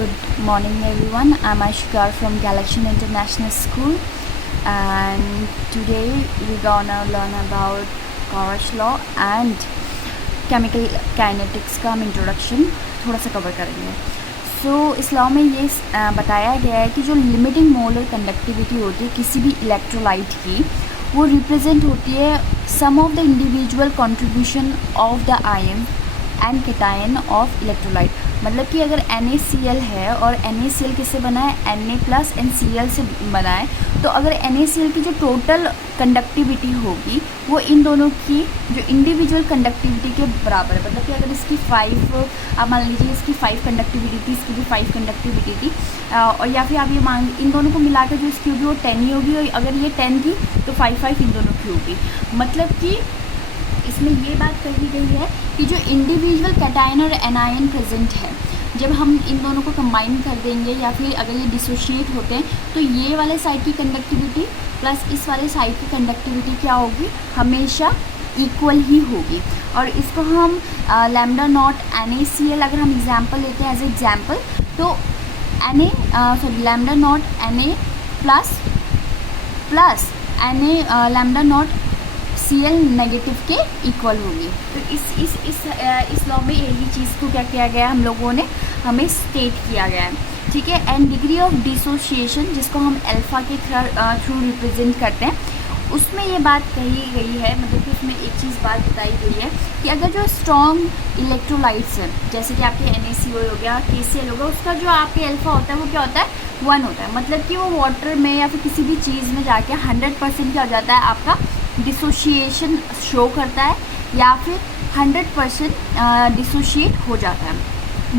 Good morning everyone. I'm Ashikar from Galaxian International School and today we're gonna learn about Cauchy's law and chemical kinetics का हम introduction थोड़ा सा cover करेंगे. इस law में ये बताया गया है कि जो लिमिटिंग मोलर कंडक्टिविटी होती है किसी भी इलेक्ट्रोलाइट की, वो रिप्रेजेंट होती है sum of the individual contribution of the ion and cation of electrolyte. मतलब कि अगर NaCl है और NaCl किससे बना है, Na प्लस NCl से बना है, तो अगर NaCl की जो टोटल कंडक्टिविटी होगी वो इन दोनों की जो इंडिविजुअल कंडक्टिविटी के बराबर है. मतलब कि अगर इसकी 5 आप मान लीजिए इसकी 5 कंडक्टिविटी थी, इसकी भी 5 कंडक्टिविटी थी, और या फिर आप ये मान इन दोनों को मिलाकर जो इसकी होगी वो 10 ही होगी, और अगर ये 10 थी तो 5 इन दोनों की होगी. मतलब कि इसमें ये बात कही गई है कि जो इंडिविजुअल कैटायन और एनायन प्रेजेंट है, जब हम इन दोनों को कंबाइन कर देंगे या फिर अगर ये डिसोशिएट होते हैं तो ये वाले साइड की कंडक्टिविटी प्लस इस वाले साइड की कंडक्टिविटी क्या होगी, हमेशा इक्वल ही होगी. और इसको हम लैम्डा नॉट NaCl अगर हम एग्जांपल लेते हैं एज एग्जांपल, तो lambda naught Na plus Na lambda naught Cl negative के इक्वल होगी. तो इस लॉ में यही चीज़ को क्या किया गया है, हम लोगों ने हमें स्टेट किया गया है. ठीक है. एंड डिग्री ऑफ डिसोशिएशन जिसको हम अल्फ़ा के थ्रू रिप्रेजेंट करते हैं, उसमें ये बात कही गई है, मतलब कि उसमें एक चीज़ बात बताई गई है कि अगर जो स्ट्रॉन्ग इलेक्ट्रोलाइट्स हैं जैसे कि आपके NaCl हो गया, KCl हो गया, उसका जो आपके अल्फ़ा होता है वो क्या होता है, 1 होता है. मतलब कि वो वाटर में या फिर किसी भी चीज़ में जाके 100% क्या हो जाता है, आपका डिसोशिएशन शो करता है या फिर 100% डिसोशिएट हो जाता है.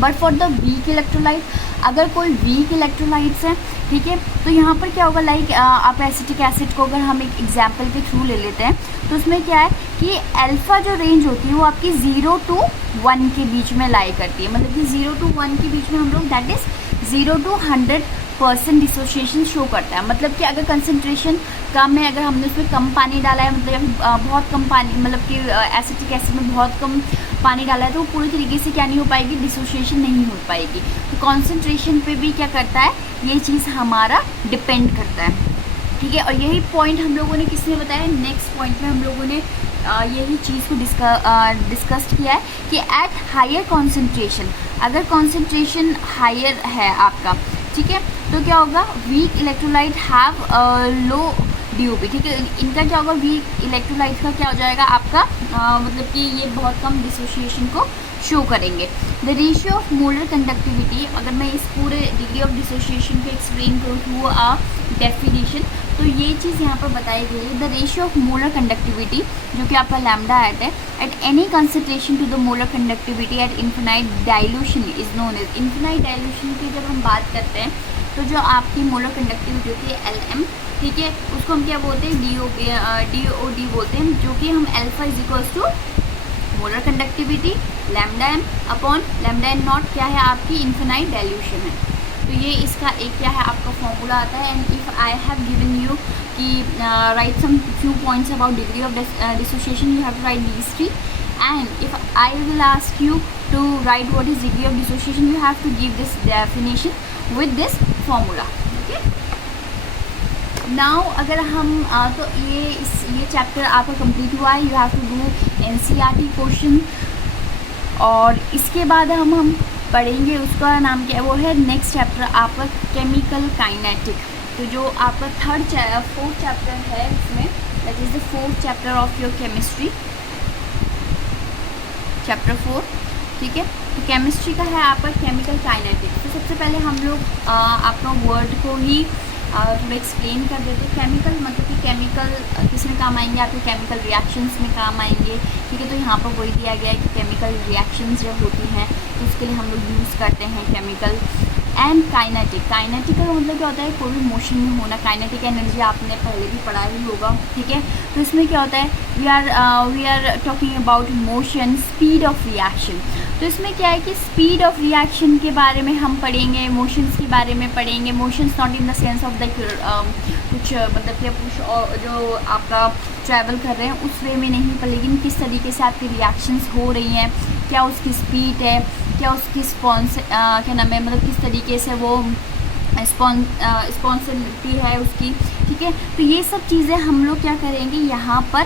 But for the weak electrolyte, अगर कोई वीक इलेक्ट्रोलाइट्स हैं, ठीक है, तो यहाँ पर क्या होगा, लाइक आप एसिटिक एसिड को अगर हम एक एग्जांपल के थ्रू ले लेते हैं तो उसमें क्या है कि अल्फ़ा जो रेंज होती है वो आपकी 0 to 1 के बीच में लाई करती है. मतलब कि 0 to 1 के बीच में हम लोग that is 0 to 100% dissociation show करता है. मतलब कि अगर कंसनट्रेशन कम है, अगर हमने उसमें कम पानी डाला है, मतलब बहुत कम पानी, मतलब कि एसिटिक एसिड में बहुत कम पानी डाला है, तो वो पूरी तरीके से क्या नहीं हो पाएगी, डिसोशिएशन नहीं हो पाएगी. तो कॉन्सेंट्रेशन पे भी क्या करता है, ये चीज़ हमारा डिपेंड करता है. ठीक है. और यही पॉइंट हम लोगों ने किसने बताया, नेक्स्ट पॉइंट में हम लोगों ने यही चीज़ को डिस्कस किया है कि एट हायर कॉन्सेंट्रेशन, अगर कॉन्सेंट्रेशन हायर है आपका, ठीक है, तो क्या होगा, weak electrolyte have low DOP. ठीक है. इनका क्या होगा, वीक इलेक्ट्रोलाइट का क्या हो जाएगा आपका, मतलब कि ये बहुत कम डिसोशिएशन को शो करेंगे. The ratio of molar conductivity, अगर मैं इस पूरे डिग्री ऑफ डिसोशिएशन को एक्सप्लेन करूँ थ्रू अ डेफिनेशन, तो ये चीज़ यहाँ पर बताई गई है. The ratio of molar conductivity जो कि आपका लैम्डा है, at any concentration to the molar conductivity at infinite dilution is known as. Infinite dilution की जब हम बात करते हैं तो जो आपकी मोलर कंडक्टिविटी होती है Lm, ठीक है, उसको हम क्या बोलते हैं, DOD बोलते हैं, जो कि हम alpha is equals to molar conductivity lambda m upon lambda n naught क्या है आपकी इन्फिनाइट डाइल्यूशन है. तो ये इसका एक क्या है आपका फॉर्मूला आता है. And if I have given you कि write some few points about degree of dissociation, you have to write these 3. And if I will ask you to write what is degree of dissociation, you have to give this definition with this formula. Okay. Now अगर हम तो ये chapter आपका complete हुआ है. You have to do NCERT question, और इसके बाद हम पढ़ेंगे, उसका नाम क्या है, वो है नेक्स्ट चैप्टर आपका केमिकल काइनेटिक. तो जो आपका फोर्थ चैप्टर है इसमें, that is the fourth chapter of your chemistry, chapter 4. ठीक है. तो केमिस्ट्री का है आपका केमिकल काइनेटिक. तो सबसे पहले हम लोग आपका वर्ड को ही थोड़ा एक्सप्लेन कर देते. केमिकल मतलब कि केमिकल किस में काम आएंगे, आपके केमिकल रिएक्शंस में काम आएंगे. ठीक है. तो यहाँ पर वही दिया गया है कि केमिकल रिएक्शंस जब होती हैं तो उसके लिए हम लोग यूज़ करते हैं केमिकल. एंड काइनेटिक, काइनेटिक का मतलब क्या होता है, कोई भी मोशन में होना. काइनेटिक एनर्जी आपने पहले भी पढ़ा ही होगा. ठीक है. तो इसमें क्या होता है, we are talking about motion, speed of reaction. तो इसमें क्या है कि स्पीड ऑफ रिएक्शन के बारे में हम पढ़ेंगे, मोशंस के बारे में पढ़ेंगे. Motions not in the sense of the कुछ मतलब कि कुछ जो आपका ट्रैवल कर रहे हैं उस वे में नहीं, पर लेकिन किस तरीके से आपकी रिएक्शंस हो रही हैं, क्या उसकी स्पीड है, क्या उसकी क्या नाम है, मतलब किस तरीके से वो रिस्पॉन्सिबिलिटी है उसकी, ठीक है। तो ये सब चीज़ें हम लोग क्या करेंगे यहाँ पर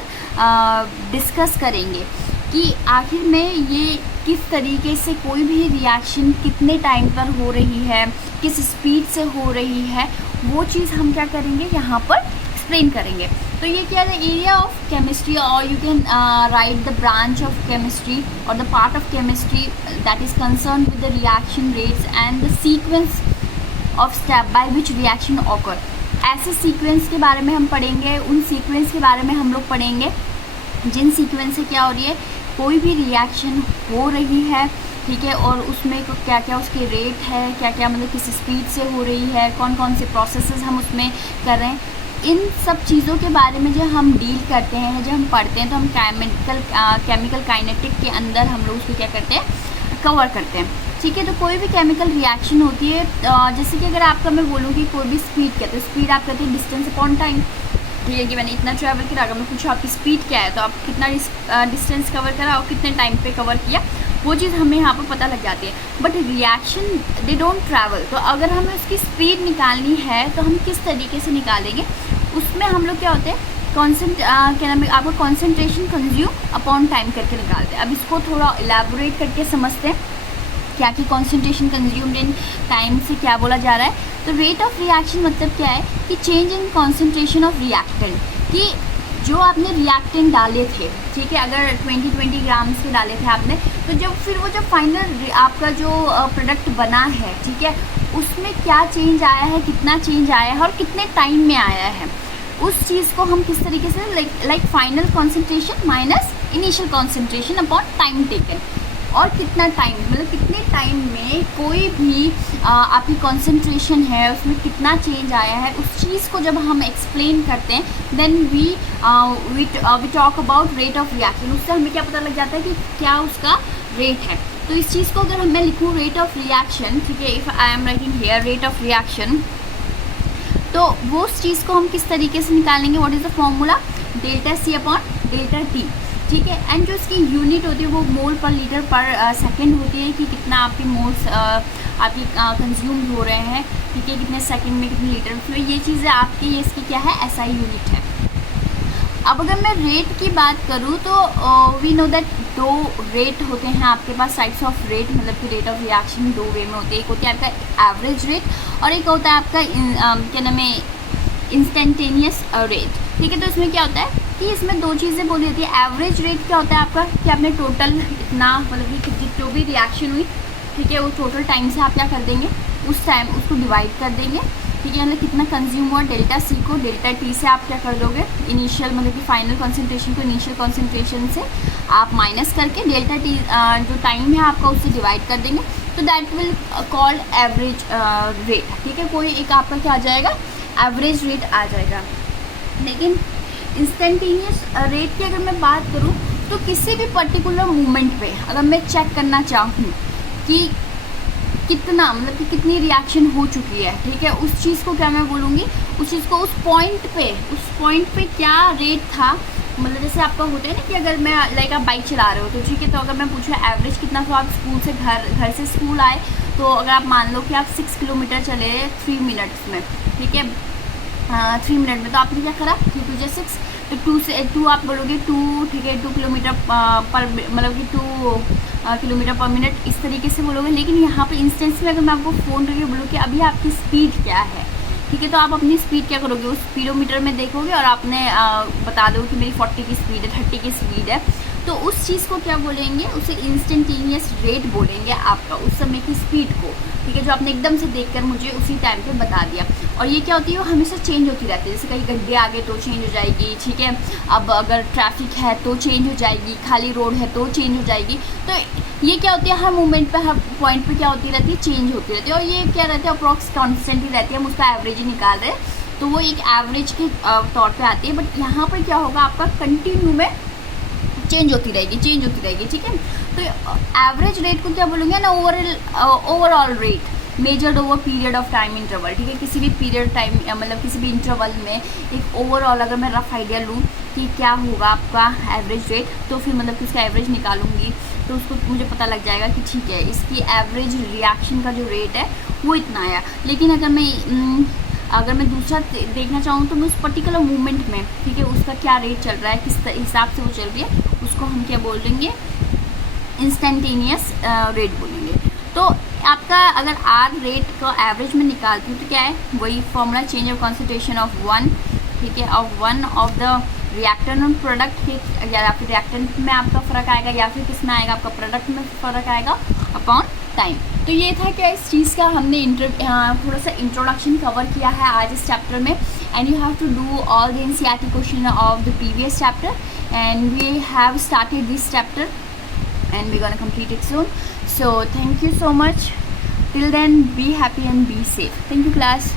डिस्कस करेंगे कि आखिर में ये किस तरीके से कोई भी रिएक्शन कितने टाइम पर हो रही है, किस स्पीड से हो रही है, वो चीज़ हम क्या करेंगे यहाँ पर एक्सप्लेन करेंगे। तो ये क्या है, एरिया ऑफ केमिस्ट्री, और you can write the branch of chemistry और the part of chemistry that is concern with the reaction rates and the sequence of step by which reaction occur. ऐसे sequence के बारे में हम पढ़ेंगे, उन sequence के बारे में हम लोग पढ़ेंगे जिन सीक्वेंस से क्या हो रही है, कोई भी रिएक्शन हो रही है, ठीक है, और उसमें क्या क्या उसके रेट है, क्या क्या मतलब किस स्पीड से हो रही है, कौन कौन से प्रोसेसेस हम उसमें कर रहे हैं, इन सब चीज़ों के बारे में जब हम डील करते हैं, जब हम पढ़ते हैं, तो हम केमिकल काइनेटिक के अंदर हम लोग उसको क्या करते हैं, कवर करते हैं, ठीक है। तो कोई भी केमिकल रिएक्शन होती है, जैसे कि अगर आपका मैं बोलूँ कि कोई भी स्पीड क्या, तो स्पीड आप कहते हैं डिस्टेंस अपॉन टाइम, ठीक है, कि मैंने इतना ट्रैवल किया, अगर मैं पूछूँ आपकी स्पीड क्या है, तो आप कितना डिस्टेंस कवर करा और कितने टाइम पे कवर किया, वो चीज़ हमें यहाँ पर पता लग जाती है। But reaction they don't travel, तो अगर हमें उसकी स्पीड निकालनी है तो हम किस तरीके से निकालेंगे, उसमें हम लोग क्या होते हैं, क्या नाम है आपका, कॉन्सेंट्रेशन कंज्यूम अपॉन टाइम करके निकालते हैं। अब इसको थोड़ा इलेबोरेट करके समझते हैं क्या कि कॉन्सेंट्रेशन कंज्यूम्ड इन टाइम से क्या बोला जा रहा है। तो रेट ऑफ रिएक्शन मतलब क्या है कि change in concentration of reactant, कि जो आपने रिएक्टेंट डाले थे, ठीक है, अगर 20 ग्राम्स के डाले थे आपने, तो जब फाइनल आपका जो प्रोडक्ट बना है, ठीक है, उसमें क्या चेंज आया है, कितना चेंज आया है और कितने टाइम में आया है, उस चीज़ को हम किस तरीके से like final concentration minus initial concentration upon time taken, और कितना टाइम मतलब कितने टाइम में कोई भी आपकी कॉन्सेंट्रेशन है उसमें कितना चेंज आया है, उस चीज़ को जब हम एक्सप्लेन करते हैं then we talk about rate of reaction. उससे हमें क्या पता लग जाता है कि क्या उसका रेट है। तो इस चीज़ को अगर मैं लिखूँ रेट ऑफ रिएक्शन, ठीक है, if I am writing here rate of reaction, तो वो उस चीज़ को हम किस तरीके से निकालेंगे, what is the formula, delta C upon delta T, ठीक है। एंड जो इसकी यूनिट होती है वो मोल पर लीटर पर सेकंड होती है, कि कितना आपके मोल्स आपकी कंज्यूम हो रहे हैं, ठीक है, कितने सेकंड में कितने लीटर, तो ये चीज़ें आपकी, ये इसकी क्या है, एसआई यूनिट है। अब अगर मैं रेट की बात करूँ तो वी नो दैट दो रेट होते हैं आपके पास, टाइप्स ऑफ रेट, मतलब कि रेट ऑफ रिएक्शन दो वे में होते हैं, एक होता है आपका एवरेज रेट और एक होता है आपका क्या नाम है, इंस्टेंटेनियस रेट, ठीक है। तो इसमें क्या होता है कि इसमें दो चीज़ें बोली जाती है। एवरेज रेट क्या होता है आपका, कि आपने टोटल इतना मतलब कि जो भी रिएक्शन हुई, ठीक है, वो टोटल टाइम से आप क्या कर देंगे, उस टाइम उसको डिवाइड कर देंगे, ठीक है, मतलब कितना कंज्यूम हुआ, डेल्टा सी को डेल्टा टी से आप क्या कर दोगे, इनिशियल मतलब कि फाइनल कॉन्सेंट्रेशन को इनिशियल कॉन्सेंट्रेशन से आप माइनस करके डेल्टा टी जो टाइम है आपका उससे डिवाइड कर देंगे, तो that will called average rate, ठीक है। कोई एक आपका क्या आ जाएगा, एवरेज रेट आ जाएगा। लेकिन इंस्टेंटेनियस रेट की अगर मैं बात करूं तो किसी भी पर्टिकुलर मोमेंट पे अगर मैं चेक करना चाहूँ कि कितना मतलब कि कितनी रिएक्शन हो चुकी है, ठीक है, उस चीज़ को क्या मैं बोलूँगी, उस चीज़ को उस पॉइंट पे क्या रेट था, मतलब जैसे आपका होता है ना कि अगर मैं लाइक आप बाइक चला रहे हो तो ठीक है, तो अगर मैं पूछूँ एवरेज कितना, तो आप स्कूल से घर से स्कूल आए, तो अगर आप मान लो कि आप 6 किलोमीटर चले 3 मिनट्स में, ठीक है, 3 मिनट में, तो आपने क्या करा, 2 2 6, तो 2 से 2 आप बोलोगे 2, ठीक है, 2 किलोमीटर पर मतलब कि 2 किलोमीटर पर मिनट, इस तरीके से बोलोगे। लेकिन यहाँ पे इंस्टेंस में अगर मैं आपको फ़ोन करके बोलूँ कि अभी आपकी स्पीड क्या है, ठीक है, तो आप अपनी स्पीड क्या करोगे, उस स्पीडोमीटर में देखोगे और आपने बता दो कि मेरी 40 की स्पीड है, 30 की स्पीड है, तो उस चीज़ को क्या बोलेंगे, उसे इंस्टेंटेनियस रेट बोलेंगे आपका उस समय की स्पीड को, ठीक है, जो आपने एकदम से देखकर मुझे उसी टाइम पे बता दिया। और ये क्या होती है, वो हमेशा चेंज होती रहती है, जैसे कहीं गड्ढे आ गए तो चेंज हो जाएगी, ठीक है, अब अगर ट्रैफिक है तो चेंज हो जाएगी, खाली रोड है तो चेंज हो जाएगी। तो ये क्या होती है, हर मोमेंट पे हर पॉइंट पे क्या होती रहती है, चेंज होती रहती है। और ये क्या रहता है, अप्रॉक्स कॉन्स्टेंट ही रहती है, हम उसका एवरेज ही निकाल रहे हैं, तो वो एक एवरेज के तौर पर आती है। बट यहाँ पर क्या होगा, आपका कंटिन्यू में चेंज होती रहेगी, ठीक है। तो एवरेज रेट को क्या बोलेंगे ना, overall rate measured over period of time interval, ठीक है, किसी भी पीरियड टाइम मतलब किसी भी इंटरवल में एक ओवरऑल अगर मैं रफ आइडिया लूँ कि क्या होगा आपका एवरेज रेट, तो फिर मतलब कि उसका एवरेज निकालूंगी, तो उसको मुझे पता लग जाएगा कि ठीक है इसकी एवरेज रिएक्शन का जो रेट है वो इतना आया। लेकिन अगर मैं दूसरा देखना चाहूँ तो मैं उस पर्टिकुलर मोमेंट में, ठीक है, उसका क्या रेट चल रहा है, किस हिसाब से वो चल रही है, उसको हम क्या बोल देंगे, इंस्टेंटेनियस रेट बोलेंगे। तो आपका अगर आर रेट का एवरेज में निकालती हूँ तो क्या है, वही formula, change of concentration of one, ठीक है, of one of the reactant on product, या फिर रिएक्टेंट में आपका फ़र्क आएगा या फिर किस में आएगा, आपका प्रोडक्ट में फ़र्क आएगा अपॉन टाइम। तो ये था क्या इस चीज़ का हमने थोड़ा सा इंट्रोडक्शन कवर किया है आज इस चैप्टर में। And you have to do all the NCERT question of the previous chapter, and we have started this chapter and we're gonna complete it soon. So thank you so much. Till then, be happy and be safe. Thank you, class.